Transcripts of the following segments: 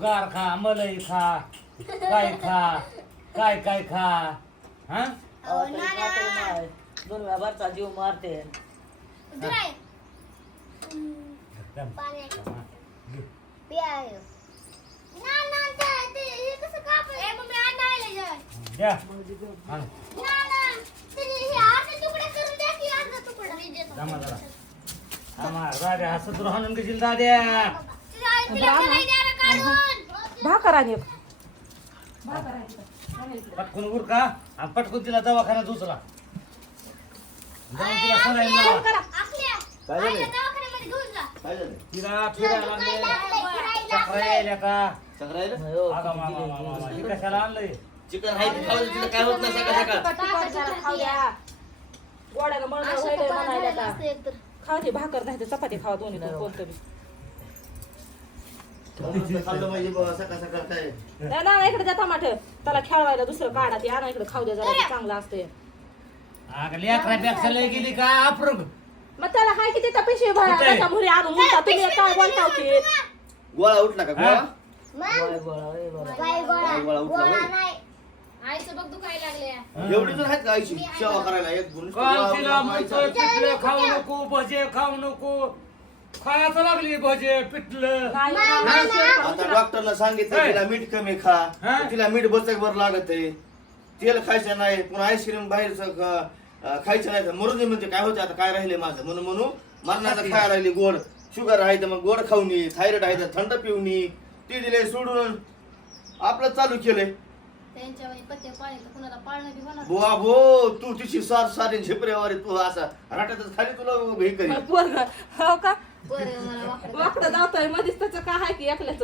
गार खा मलई खा काय खा काय काय खा हा. दोन वेळा वरचा जीव मारते. हा. हे आणा द्या. देतो. जमा जरा. आम्हा राजा हसत राहून घेशील दाद्या. भाकर आणि एक. भाकर आणि एक. आणि एक. पटकून उरका आणि पटकून तिला दवाखान्यात उचला. जाऊन तिला सलाईन लावा. काय काय झालं? फिरायला चक्रा यायला का? हो, आगा. हे कशाला आणलंय? चिकन आहे ते खाऊ दे, तिला काय होत नाही सकाळ सकाळ. तुपात तुपात जरा खाऊ द्या. गोड्याला मळणं व्हायलंय म्हणायला का. खाऊ दे भाकर नाही तर चपाती खावा दोन्ही पण कोणतं बी खाल्लं पाहिजे बाबा सकाळ सकाळ काय नाही ना इकडे द्या टमाट त्याला खेळवायला दुसरं काढा ते. आणा इकडे खाऊ द्या जरा ते चांगलं असते अगं लेकरापेक्षा लय गेली का? अप्रुग. मग त्याला हाय कुठे? आणून म्हणता तुम्ही काय बोलता की गोळा उठला का गोळा? हा? गोळा, गोळा, ए बाबा. बाई गोळा. गोळा उठला गोळा होय. नाही. आईचं बघ दुखायला लागले एवढी जण आहेत का आईची? सेवा करायला एक गुण काल तिला म्हणतोय पिठलं खाऊ नको भजे खाऊ नको. खायचं लागली भजे पिठलं. आता डॉक्टरनं सांगितलं. तिला मीठ कमी खा. हा? तिला मीठ बचक बर लागत आहे. तेल खायचं नाही पुन्हा आईस्क्रीम बाहेरचं ख- अं, खायचं नाही. तर मरुदे म्हणजे काय होते? आता काय राहिले माझं? म्हणून म्हणून मरणाचं खायला लागली. गोड शुगर आहे तर मग गोड खाऊन थायरॉइड आहे तर थंड पिऊन ये. ती दिले सोडून. आपलं चालू केलंय. त्यांच्या वेळी पत्ते पाळले तर कुणाला पाळणं बी होणार बुवा भो तू तिची सार सारी झेपऱ्यावर तू असा राटातच खाली तुला हे करी पोरगं. हो का? बरं मला वाकडं वाकडं जातोय मध्येच त्याचं काय आहे की एकल्याच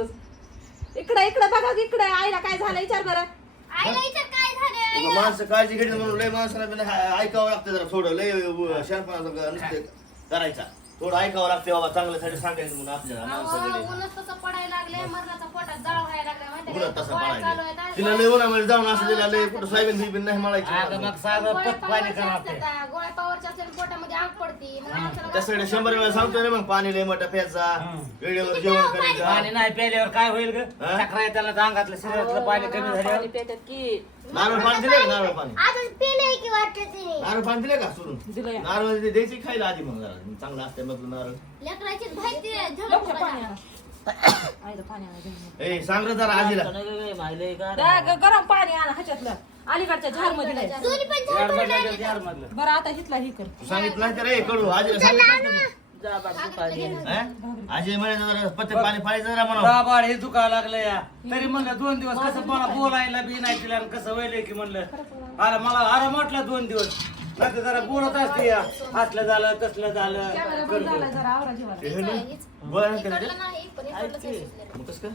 इकडे इकडे बघा की इकडे. आईला काय झालं? विचार बरं. आईला इथं काय झालं उगा माणसं काळजी घेतली म्हणून लय माणसाला बी नाही ऐकावं लागतं जरा थोडं. लय शहाणपणा नसते करायचा. थोडं ऐकावं लागते बाबा चांगल्यासाठी सांगायचं म्हणून आपल्याला माणसाकडे तसं पडायला लागले मरणाचा पोटात जाळ व्हायला लागला माहिती उन्हात तसं गोळ्या चालू पडायला आहेत तिला लय उन्हामध्ये जाऊन असं दिलं लय कुठं सोयाबीन बिबीन नाही अगं मळायची मग साधं गोळ्या पत पाणी पावायच्या करा असतात गोळ्या पावरच्या असल्या की पोटामध्ये आग पडती. मग माणसाला त्यासाठी शंभर वेळा सांगतोय ना मग पाणी लय मोठा प्यायचा. हं. वेळेवर जेवण पाणी करायचं नाही प्यायल्यावर काय होईल ग? हा? चक्रा त्याला अंगातलं शरीरातलं पाणी कमी पाणी झाल्यावर. पेटत की. नारळ पाणी दिले का नारळ पाणी? आता पिलंय की वाटत तिने. नारळ पाणी दिले का सोडून? दिलं या. नारळ द्यायची खायला आधी मग जरा? चांगलं असतं मग नारळ. लेकराची आहे, लवकर. पाणी आणा. आईला पाणी आणा घेऊन ये. ए सांग रे जरा आजीला. नाही वेगळे माहिले का द्या ग- गरम पाणी आणा ह्याच्यातलं. अलीकडच्या झाडमध्ये दोन्ही पण. बरं आता ही कर. तू सांगितलं नाही तर रे कडू आजीला सांगितलं नाही का जा बाबा दुपारी तू? हं? आजी म्हणे जरा पत्ते पाणी पाहिजे जरा म्हणा दाबाड हे दुखा लागलं या. तरी म्हणलं दोन दिवस कसं मला बोलायला बी नाही तिला आणि कसं वैलय की म्हणलं. अरे मला अरे म्हटलं दोन दिवस. नाही जरा बोलत असते या. असलं झालं तसलं झालं. कॅमेरा बंद झाला जरा आवरा जेवायला. बरं केलं रे? इकडलं नाही पण इकडलं सुचलेलं. मग कसं काय?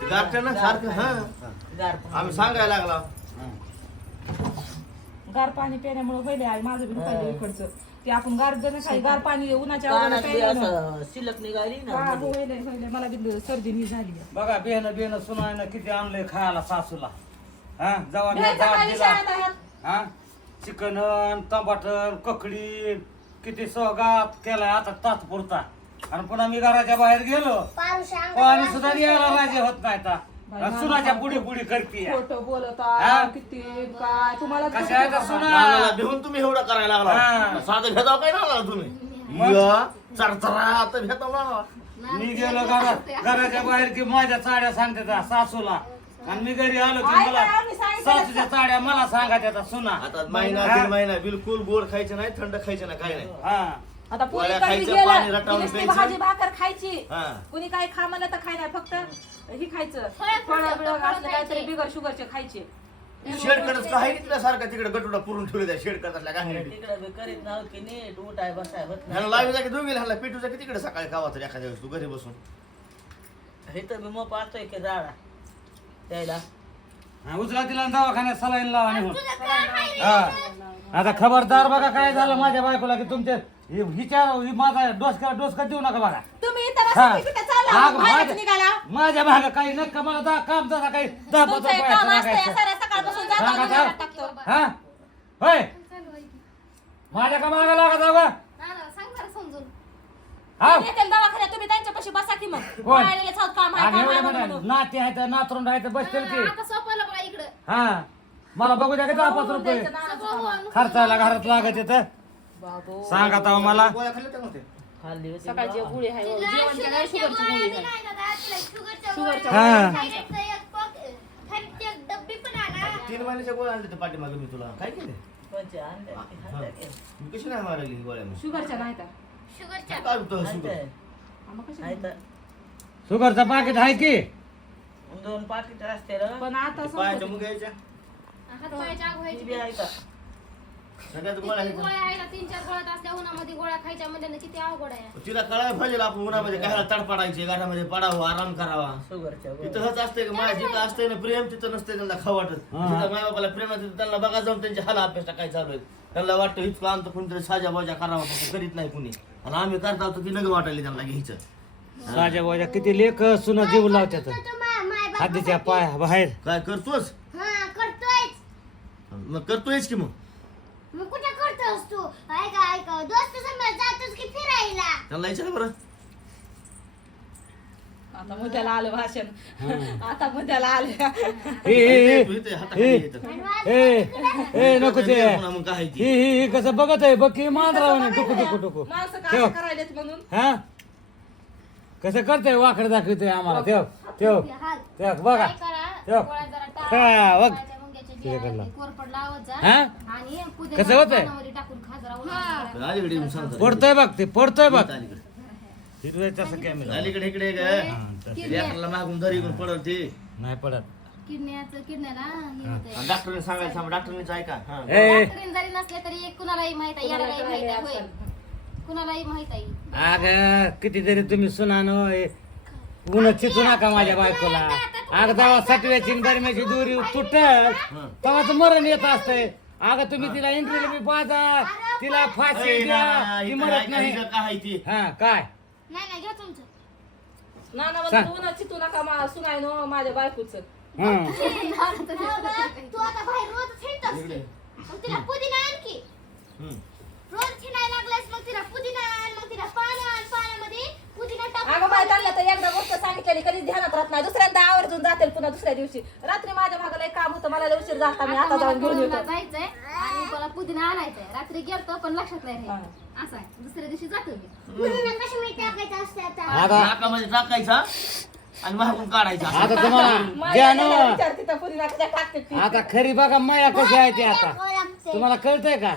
ते गारठ्यानं ना सारखं हा. गार आम्ही सांगायला लागला. गार पाणी पिण्यामुळे पहिले आई माझं बी दुखायलं इकडचं. ते आपण गार जण खाई गार पाणी उन्हाच्या प्यायलं ना. असं शिल्लक निघाली ना हो, व्हायलंय, व्हायलय. मला बी सर्दी ही झाली. बघा बेहन बेहन सुनायनं किती आणलंय खायला सासूला. हा जवा मी घ्यायचा जात काय दिला? हा? चिकन टमाटर ककडी किती सौगात केलाय आता तात्पुरता. आणि पुन्हा मी घराच्या बाहेर गेलो. पाणी सुद्धा यायला राजे होत नाही आता. सुनाच्या पुढे पुढे करते. खोटं बोलता हा? किती काय तुम्हाला कशा आहे त्या सुना? भिवून तुम्ही एवढं करायला हा. लागला साधं भेदाव काय लागला तुम्ही? या, चरचरा आता भेदाव लागला मी गेलो घरात घराच्या बाहेर की माझ्या चाड्या सांगते त्या सासूला. आणि मी घरी आलो की आई मला काय आम्ही सांगितलं सासूच्या चाड्या मला सांगायच्या त्या सुना. आता महिना? दीड महिना बिलकुल गोड खायचं नाही थंड खायचं नाही काय नाही. हा. आता पुरी पोळ्या कधी खायचं, पाणी गेलं रटावून की नुसती प्यायचं. भाजी भाकर खायची. हा. कुणी काय खा म्हणलं तर खाय नाही फक्त ही खायचं. फळं फळ फळं बिळ असलं खायचे. काहीतरी बिगर शुगरचे खायचे. शेडकडच काय तिथल्या सारखा तिकडे गटुडा पुरून ठेवले त्या शेडकड असल्या काय तिकडे बी करीत नव्हत की नीट उठाय बसाय होत ह्याला लावी जा की दोघी ह्याला पिटूचा की तिकडे सकाळी खावा तर एखाद्या वेळेस तू घरी बसून. हे तर मी मग पाहतोय की जाडा त्याला हा, उचला तिला आणि दवाखान्यात सलाईन लावा आहे रे? हा आता खबरदार बघा काय झालं माझ्या बायकोला की तुमच्या हि- हिच्या हि माझा डोसक्याला डोसका देऊ नका बघा तुम्ही इथं हा. चालला? हा, बाहेरच माझ्या- निघाला माझ्या भागा काही नका मला दा काम दादा काही दहा तुमचं पंधरा एक काम पैसे असतंय, लागायचं. साऱ्या सकाळपासून जातो सांगा आणि का? घरात टाकतो. हा होय. माझ्या का मागा लागत आहे सांग जरा समजून हा येतील दवाखान्यात तुम्ही त्यांच्यापाशी बसा की मग. काम आहे काय आणि काम एवढं आहे म्हणा. नाते आहेत नातरुंड आहेत बसतील की. आता सोपवलं बघा इकडं. हा. मला बघू द्या का दहा पाच रुपये. सगळं. होऊन खर्चायला घरात लागत येतं. बाबो. सांगा आता मला. गोळ्या खाल्ल्या का नव्हत्या? खाल्ली होती. सकाळची एक गोळी आहे तिला जेवण केलं शुगरच्या शुगरची गोळी गोळ्या आहे. नाही दादा, तिला शुगरच्या शुगरच्या गोळ्या. हा. थायरॉइडचं एक पॉक- थायरॉइडची एक डब्बी पण आणा. तीन महिन्याच्या गोळ्या आणल्या त्या पाठीमागे मी तुला. काय केले कोणचे आणले आणले की? मी कशी नाही मारली गोळ्या शुगरच्या नाही तर. शुगरच्या काय होतं आणले. शुगर आम्हा कशी आहे तर. शुगरचं पाकिट आहे की दोन पाकिट असते रे. पण आता पायाच्या संपलं. मुग्याच्या हात पायाच्या आग ती व्हायची बी आहे का? सगळ्यात गोळ्या किती आहेत. गोळ्या आहे ना, तीन चार गोळ्या असल्या उन्हामध्ये गोळ्या खायच्या म्हणजे ना किती अवघड आहे तिला कळायला पाहिजे आपण उन्हामध्ये काय तडपडायचे घरामध्ये पडावं आराम करावा शुगरच्या तिथं गोळ्या. हेच असते माझ्या जिथं असते ना प्रेम तिथं नसते त्यांना खाऊ वाटत हा. जिथं माय बाबाला प्रेम आहे तिथं त्यांना बघा जाऊन त्यांचे हाल अभ्यास काय चालू आहेत त्यांना वाटतं इतकं आमचं कोणतरी साजा बाजा करावा पण करीत नाही कुणी आणि आम्ही करता होतो ती नग वाटायला त्यांना घ्यायचं राजा बाजा किती लेख सुना जीव लावतात आधीच्या पाया बाहेर. काय करतोस? हा, करतोयच. मग करतोयच की मग? मग कुठे करतोस तू? ऐका ऐका. दोस्त समोर जातोस की फिरायला? त्यांना विचार बरं. आता मुद्द्याला आलं भाषण. आता मुद्द्याला आलं. हे, हे, तू इथे हाताखाली हे. येतं. नको ते. मग काय ही ही ही कसं बघत आहे बघ की मांजरावाने टुकू टुकू टुकू. माणसं ठेव. काय करायलेत म्हणून? हा? कसं करते वाकड दाखवतोय आम्हाला. ठेव ठेव. ठेव बघा. ठेव. गोळ्या जरा टाक, हा, बघ. तुझ्याकडला. हा? कसं होतंय? अलीकडे येऊन सांगतो पडतोय बघ ते पडतोय बघ. अलीकडे हिरवायचं असं कॅमेरा अलीकडे इकडे लेकराला मागून घेऊन पडत ते. नाही पडत. किडण्याचं किडण्याला हे होतंय. डॉक्टरने सांगायचं सांग डॉक्टरनेच ऐका. हा. ए डॉक्टरीन जरी नसले तरी एक कुणालाही माहीत आहे याला माहीत आहे होय. कुणालाही माहीत आहे. अग कितीतरी तुम्ही सुनानो उन्हा चिचू नका माझ्या बायकोला. अग जेव्हा सटव्याची आणि दरम्याची दोरी तुटल तेव्हाच मरण येत असतंय. अगं तुम्ही तिला इंटरव्ह्यू बी पाजा तिला फाशी द्या ना, ती मरत नाही. ती? हा काय? नाही नाही घ्या तुमचं. सांग. म्हणतो उन्हात चितू नका मा सुनाय नो माझ्या बायकोच. हं. तू आता बाहेर रोज हिंडतोस की. मग तिला पुदिना आण की. हम्म. रोज हिंडायला लागलास मग तिला पुदिना आण मग तिला पानं आण पाण्यामध्ये पुदिना टाक अगं माहीत आणलं तर एकदा गोष्ट सांगितलेली कधीच ध्यानात राहत नाही. दुसऱ्यांदा आवर्जून जाते पुन्हा दुसऱ्या दिवशी. रात्री माझ्या भागाला एक काम होतं मला लय उशीर झाला मी आता जाऊन घेऊन येतो. जायचंय आणि मला पुदिना आणायचंय. रात्री गेलतो पण लक्षात नाही राहिलं. असं आहे. दुसऱ्या दिवशी जातो मी. पुदिना कशी मी टाकायचं असते आता? आता नाकामध्ये टाकायचा आणि मागून काढायचा. असं. आता तुम्हाला माझ्या ज्ञान गेल्यावर विचारते त्या पुरीला कशा टाकते ती. आता खरी बघा माया कशी आहे ते आता. लागते? तुम्हाला कळतंय का?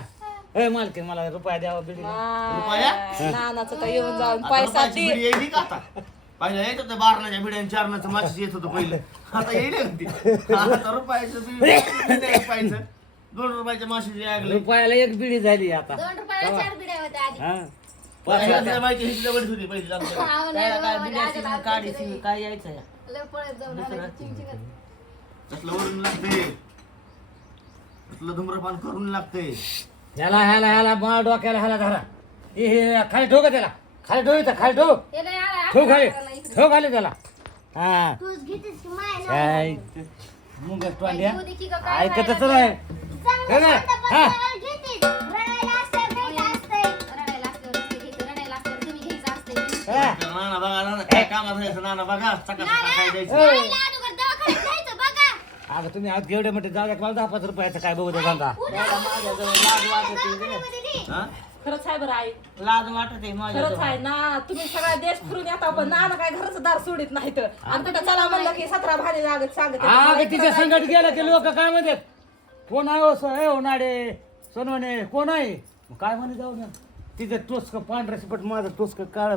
ए मालकीन मला रुपया द्यावा बिडी रुपया? नाही, नानाचं तर येऊन जाऊन आता पैसा रुपयाची ती बिडी येईल का आता? पहिलं येत होतं बारणाच्या चारणाचं येत होतं पहिलं. आता येईल आता रुपयाचं बिडी रुपयाचं दोन रुपयाच्या रुपयाला एक बिडी झाली आता. दोन रुपयाला चार बिड्या होत्या आधी. हा. पहिल्या माहिती हिची वडील होती पहिली आमच्या. हा, त्याला काय यायचं या? लय पळत जाऊन आलं. की चिमचिमत. तसलं वरून लागते धूम्रपान करून लागते ह्याला ह्याला ह्याला मला डोक्याला ह्याला धरा. हे हे खाली ठेव का त्याला. खाली ठेव इथं खाली ठेव. आलाय, ठेव खाली. ठेव खाली त्याला. हा. तूच घेतेस की माय काय? मुंग टोंड्या ऐकतच नाही. चांगलं हे ना, शांत हा. बसायला घेतेस. रडायला भेट असतंय. हा. नाना बघा नाना काय कामात नाना बघा सकाळ सकाळ काय द्यायचं? ए, अगं तुम्ही आज एवढे मोठे द्या मला दहा पाच रुपयाचा काय बघू द्या धंदा दवाखान्यामध्ये दे. हा? खरंच आहे बरं आई. लाज वाटत आहे खरंच आहे ना. तुम्ही सगळा देश फिरून येता पण नाना काय घरचं दार सोडित नाही तर. आणि कुठं चला म्हणलं की सतरा भारी लागत सांगत. अगं तिच्या संकट गेलं की लोक काय म्हणतात? कोण आहे हो सो हे होणारे सोनवणे? कोण आहे? मग काय म्हणे जाऊ ना. तिचं टोचक पांढरं शिपट माझं टोचक काळ.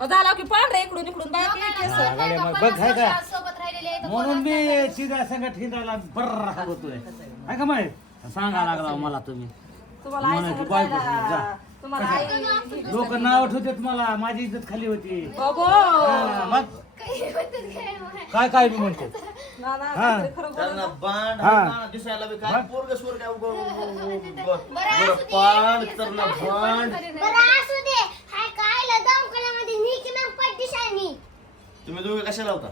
झाला की पांढरे इकडून इकडून केस. बघ हाय का? सोबत आहेत, म्हणून मी तिच्या संकट हिंडायला बर्र होतोय आहे का माहिती सांगा लागला हो मला तुम्ही. तुम्हाला आई म्हणायची सांगत बायको जायला. जा. तुम्हाला आई लोक नाव ठेवतात मला माझी इज्जत खाली होती. बाबो! हा, मग? काही म्हणतात काय. काय काय मी म्हणतो नाना हा. काहीतरी खरं बोलत त्यांना बांड हा. नाना दिसायला बी काय? पोरग तर ना बरं असू दे हाय तुम्ही दोघे कशाला होता?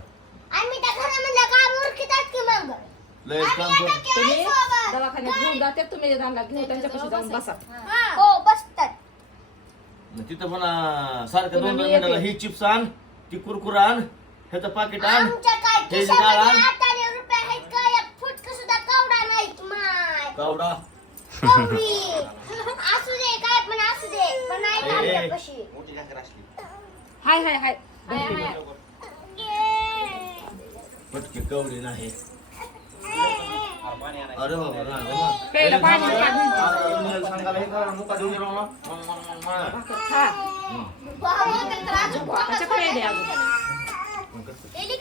लय काम तुम्ही? दवाखान्यात घेऊन जाते तुम्ही दानला घेऊन त्यांच्यापाशी जाऊन बसा. हो. बसतात. मग तिथं म्हणा सारखं दोन दोन. मिनिटाला ही चिप्स आण ती कुरकुर आण ह्याचं पाकिट आण आमच्या काय हे डाळ आण. कवडा असू दे काय पण असू दे पण नाही हाय हाय, हाय. पटकी कवडी नाही. अरे बाबा. प्यायला पाणी खा भावा, तर